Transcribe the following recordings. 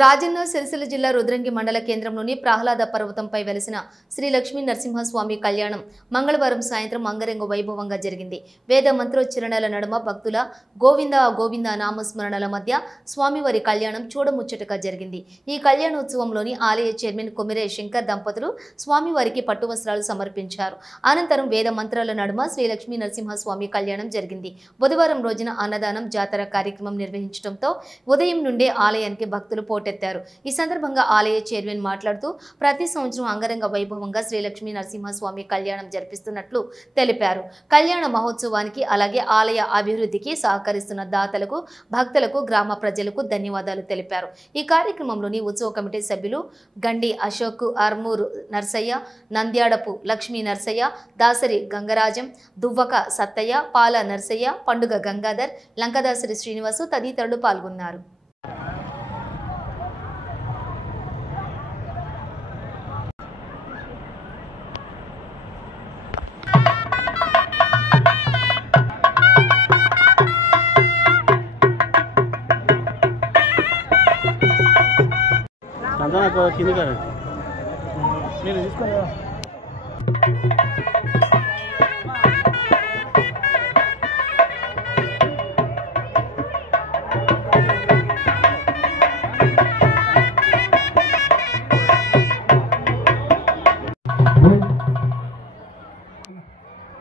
రాజన్న సిరిసిల్ల జిల్లా రుద్రంగి మండల కేంద్రంలోని ప్రహ్లాద పర్వతంపై వెలిసిన శ్రీ లక్ష్మీ నరసింహస్వామి కళ్యాణం మంగళవారం సాయంత్రం అంగరంగ వైభవంగా జరిగింది. వేద మంత్రోచ్చరణల నడుమ భక్తుల గోవింద గోవింద నామస్మరణల మధ్య స్వామివారి కళ్యాణం చూడముచ్చటగా జరిగింది. ఈ కళ్యాణోత్సవంలోని ఆలయ చైర్మన్ కొమిరే శంకర్ దంపతులు స్వామివారికి పట్టు వస్త్రాలు సమర్పించారు. అనంతరం వేద మంత్రాల నడుమ శ్రీ లక్ష్మీ నరసింహస్వామి కళ్యాణం జరిగింది. బుధవారం రోజున అన్నదానం జాతర కార్యక్రమం నిర్వహించడంతో ఉదయం నుండే ఆలయానికి భక్తులు పోటెత్తారు. ఈ సందర్భంగా ఆలయ చైర్మన్ మాట్లాడుతూ ప్రతి సంవత్సరం అంగరంగ వైభవంగా శ్రీ లక్ష్మీ నరసింహస్వామి కళ్యాణం జరిపిస్తున్నట్లు తెలిపారు. కళ్యాణ మహోత్సవానికి అలాగే ఆలయ అభివృద్ధికి సహకరిస్తున్న దాతలకు, భక్తులకు, గ్రామ ప్రజలకు ధన్యవాదాలు తెలిపారు. ఈ కార్యక్రమంలోని ఉత్సవ కమిటీ సభ్యులు గండి అశోక్, ఆర్మూరు నర్సయ్య, నంద్యాడపు లక్ష్మీ నర్సయ్య, దాసరి గంగరాజం, దువ్వక సత్తయ్య, పాల నర్సయ్య, పండుగ గంగాధర్, లంకదాసరి శ్రీనివాసు తదితరులు పాల్గొన్నారు. నేను తీసుకోలే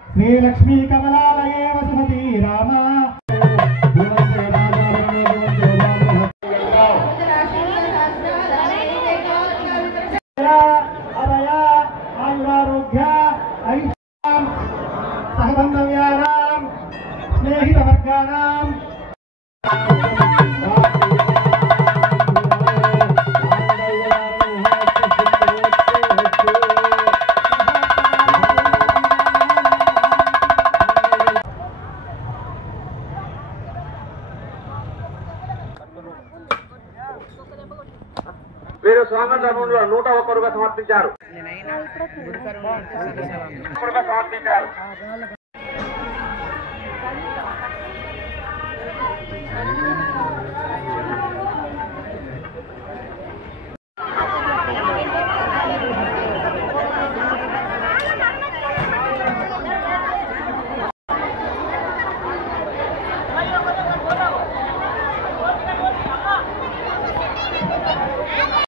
శ్రీ లక్ష్మీ కమలాలయే వసుమతి రామ అభయ ఆయురారోగ్య ఐష్యాం సహబంధవ్యానాం స్నేహితవర్గానాం వీరు స్వామి ధర్మంలో 101 సమర్పించారు.